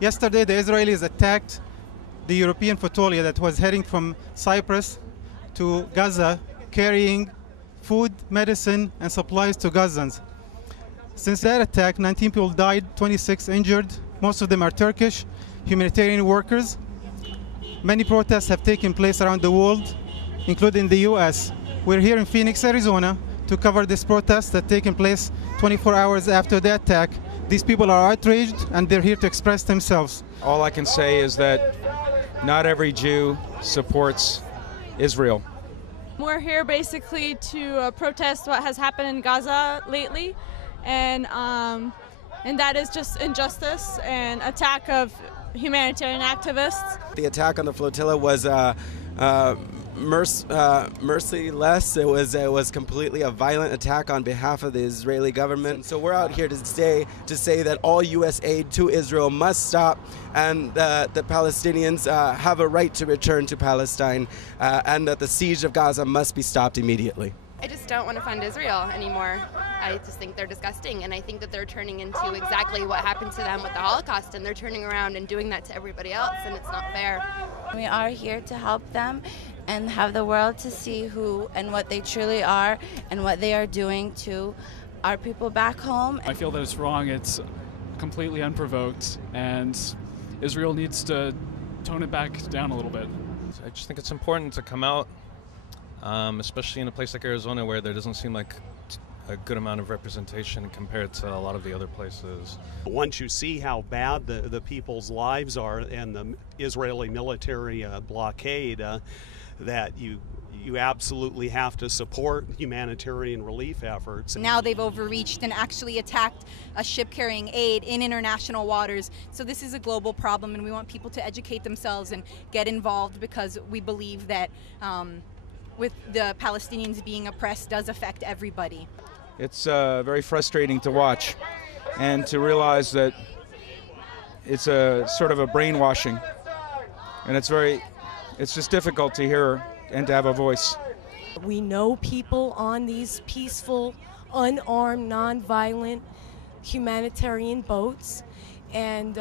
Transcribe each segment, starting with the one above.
Yesterday, the Israelis attacked the European Flotillia that was heading from Cyprus to Gaza, carrying food, medicine, and supplies to Gazans. Since that attack, 19 people died, 26 injured. Most of them are Turkish humanitarian workers. Many protests have taken place around the world, including the US. We're here in Phoenix, Arizona, to cover this protest that taken place 24 hours after the attack. These people are outraged and they're here to express themselves. All I can say is that not every Jew supports Israel. We're here basically to protest what has happened in Gaza lately, and that is just injustice and attack of humanitarian activists. The attack on the flotilla was merciless. It was completely a violent attack on behalf of the Israeli government. So we're out here to say that all U.S. aid to Israel must stop, and the Palestinians have a right to return to Palestine, and that the siege of Gaza must be stopped immediately. I just don't want to fund Israel anymore. I just think they're disgusting, and I think that they're turning into exactly what happened to them with the Holocaust, and they're turning around and doing that to everybody else, and it's not fair. We are here to help them and have the world to see who and what they truly are and what they are doing to our people back home. I feel that it's wrong, it's completely unprovoked, and Israel needs to tone it back down a little bit. I just think it's important to come out, especially in a place like Arizona where there doesn't seem like a good amount of representation compared to a lot of the other places. Once you see how bad the people's lives are and the Israeli military blockade, that you absolutely have to support humanitarian relief efforts. Now they've overreached and actually attacked a ship carrying aid in international waters. So this is a global problem, and we want people to educate themselves and get involved, because we believe that with the Palestinians being oppressed does affect everybody. It's very frustrating to watch and to realize that it's a sort of a brainwashing, and it's just difficult to hear and to have a voice. We know people on these peaceful, unarmed, nonviolent humanitarian boats, and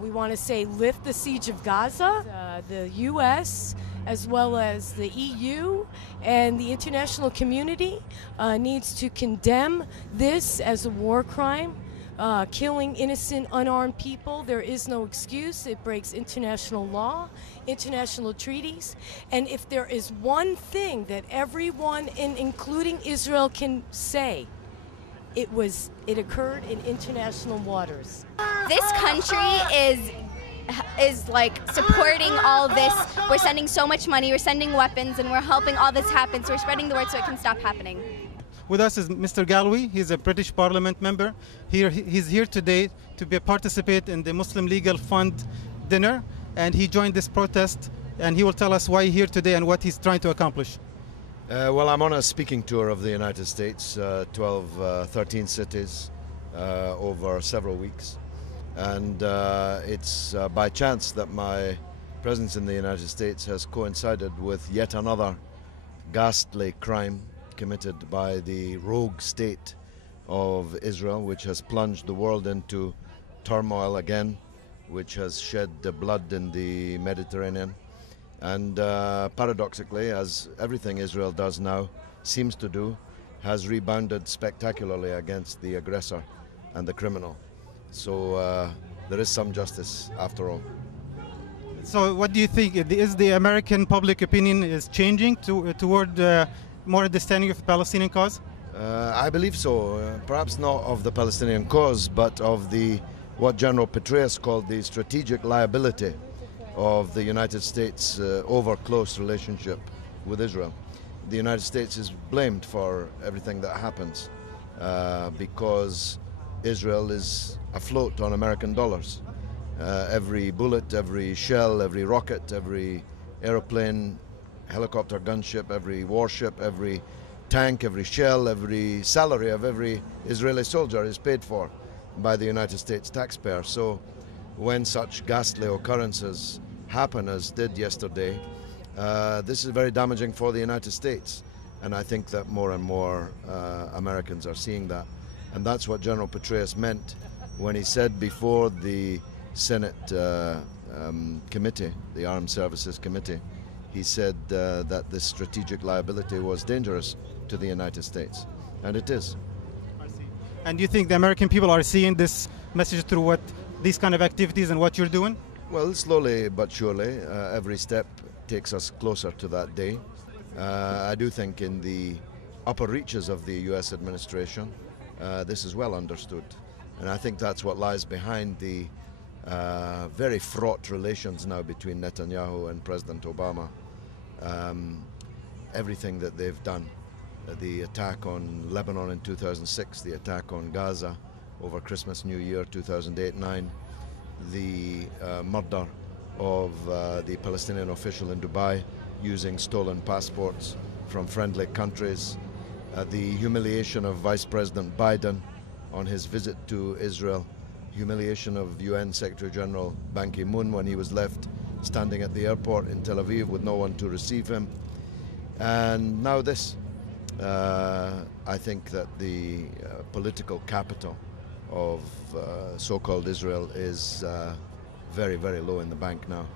we want to say lift the siege of Gaza. The U.S. as well as the EU and the international community needs to condemn this as a war crime. Killing innocent, unarmed people, there is no excuse. It breaks international law, international treaties. And if there is one thing that everyone, including Israel, can say, it occurred in international waters. This country is like supporting all this. We're sending so much money, we're sending weapons, and we're helping all this happen, so we're spreading the word so it can stop happening. With us is Mr. Galwi. He's a British Parliament member. He's here today to participate in the Muslim Legal Fund dinner, and he joined this protest, and he will tell us why he's here today and what he's trying to accomplish. Well, I'm on a speaking tour of the United States, 13 cities over several weeks. And it's by chance that my presence in the United States has coincided with yet another ghastly crime committed by the rogue state of Israel, which has plunged the world into turmoil again, which has shed the blood in the Mediterranean. And paradoxically, as everything Israel does now seems to do, has rebounded spectacularly against the aggressor and the criminal. So there is some justice after all. So what do you think? Is the American public opinion is changing toward more understanding of the Palestinian cause? I believe so. Perhaps not of the Palestinian cause, but of what General Petraeus called the strategic liability of the United States over close relationship with Israel. The United States is blamed for everything that happens because Israel is afloat on American dollars. Every bullet, every shell, every rocket, every aeroplane, helicopter, gunship, every warship, every tank, every shell, every salary of every Israeli soldier is paid for by the United States taxpayer. So when such ghastly occurrences happen, as did yesterday, this is very damaging for the United States. And I think that more and more Americans are seeing that. And that's what General Petraeus meant when he said before the Senate committee, the Armed Services Committee, he said that this strategic liability was dangerous to the United States, and it is. I see. And do you think the American people are seeing this message through these kind of activities and what you're doing? Well, slowly but surely, every step takes us closer to that day. I do think in the upper reaches of the U.S. administration, this is well understood. And I think that's what lies behind the very fraught relations now between Netanyahu and President Obama. Everything that they've done, the attack on Lebanon in 2006, the attack on Gaza over Christmas, New Year 2008-9, the murder of the Palestinian official in Dubai using stolen passports from friendly countries, the humiliation of Vice President Biden on his visit to Israel, humiliation of UN Secretary General Ban Ki-moon when he was left standing at the airport in Tel Aviv with no one to receive him, and now this. I think that the political capital of so-called Israel is very, very low in the bank now.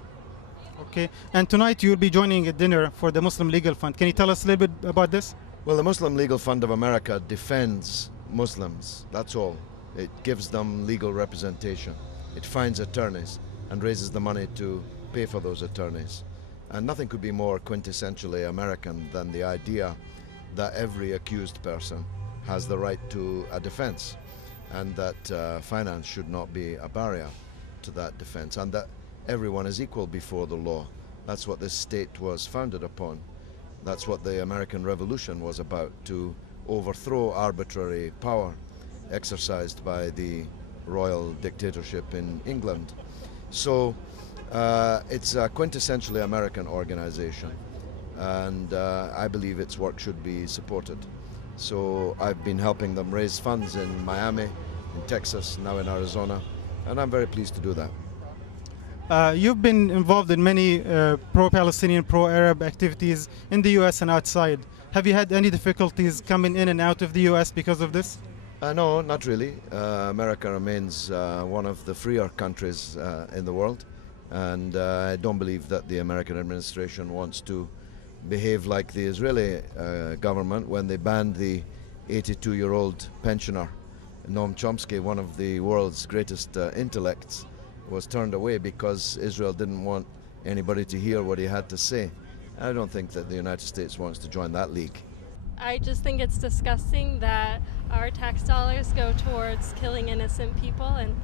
Okay, and tonight you'll be joining a dinner for the Muslim Legal Fund. Can you tell us a little bit about this? Well, the Muslim Legal Fund of America defends Muslims, that's all. It gives them legal representation. It finds attorneys and raises the money to pay for those attorneys. And nothing could be more quintessentially American than the idea that every accused person has the right to a defense, and that finance should not be a barrier to that defense, and that everyone is equal before the law. That's what this state was founded upon. That's what the American Revolution was about, to overthrow arbitrary power exercised by the royal dictatorship in England. So it's a quintessentially American organization, and I believe its work should be supported. So I've been helping them raise funds in Miami, in Texas, now in Arizona, and I'm very pleased to do that. You've been involved in many pro-Palestinian, pro-Arab activities in the U.S. and outside. Have you had any difficulties coming in and out of the U.S. because of this? No, not really. America remains one of the freer countries in the world, and I don't believe that the American administration wants to behave like the Israeli government when they banned the 82-year-old pensioner, Noam Chomsky, one of the world's greatest intellects, was turned away because Israel didn't want anybody to hear what he had to say. I don't think that the United States wants to join that league. I just think it's disgusting that our tax dollars go towards killing innocent people, and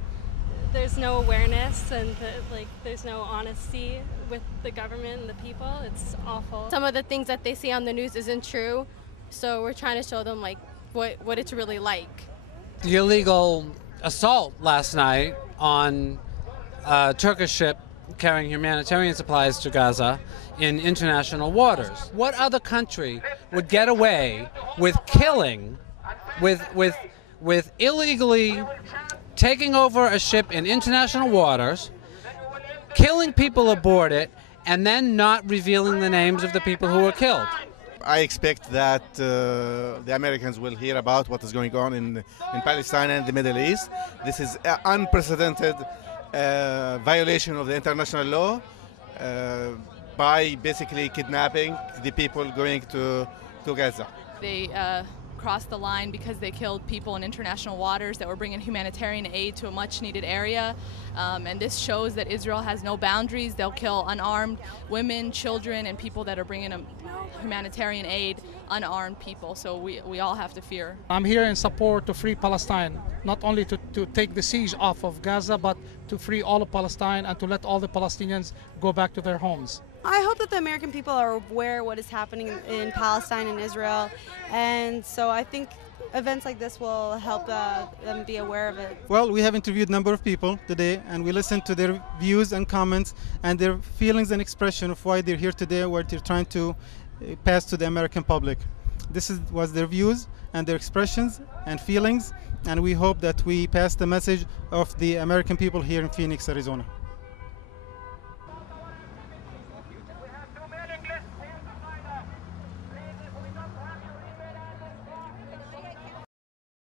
there's no awareness, and there's no honesty with the government and the people. It's awful. Some of the things that they see on the news isn't true, so we're trying to show them what it's really like. The illegal assault last night on a Turkish ship carrying humanitarian supplies to Gaza in international waters. What other country would get away with killing, with illegally taking over a ship in international waters, killing people aboard it, and then not revealing the names of the people who were killed? I expect that the Americans will hear about what is going on in Palestine and the Middle East. This is an unprecedented violation of the international law by basically kidnapping the people going to Gaza. They crossed the line because they killed people in international waters that were bringing humanitarian aid to a much-needed area. And this shows that Israel has no boundaries. They'll kill unarmed women, children, and people that are bringing humanitarian aid, unarmed people. So we all have to fear. I'm here in support to free Palestine, not only to take the siege off of Gaza, but to free all of Palestine and to let all the Palestinians go back to their homes. I hope that the American people are aware of what is happening in Palestine and Israel, and so I think events like this will help them be aware of it. Well, we have interviewed a number of people today, and we listened to their views and comments and their feelings and expression of why they're here today, what they're trying to pass to the American public. This was their views and their expressions and feelings, and we hope that we pass the message of the American people here in Phoenix, Arizona.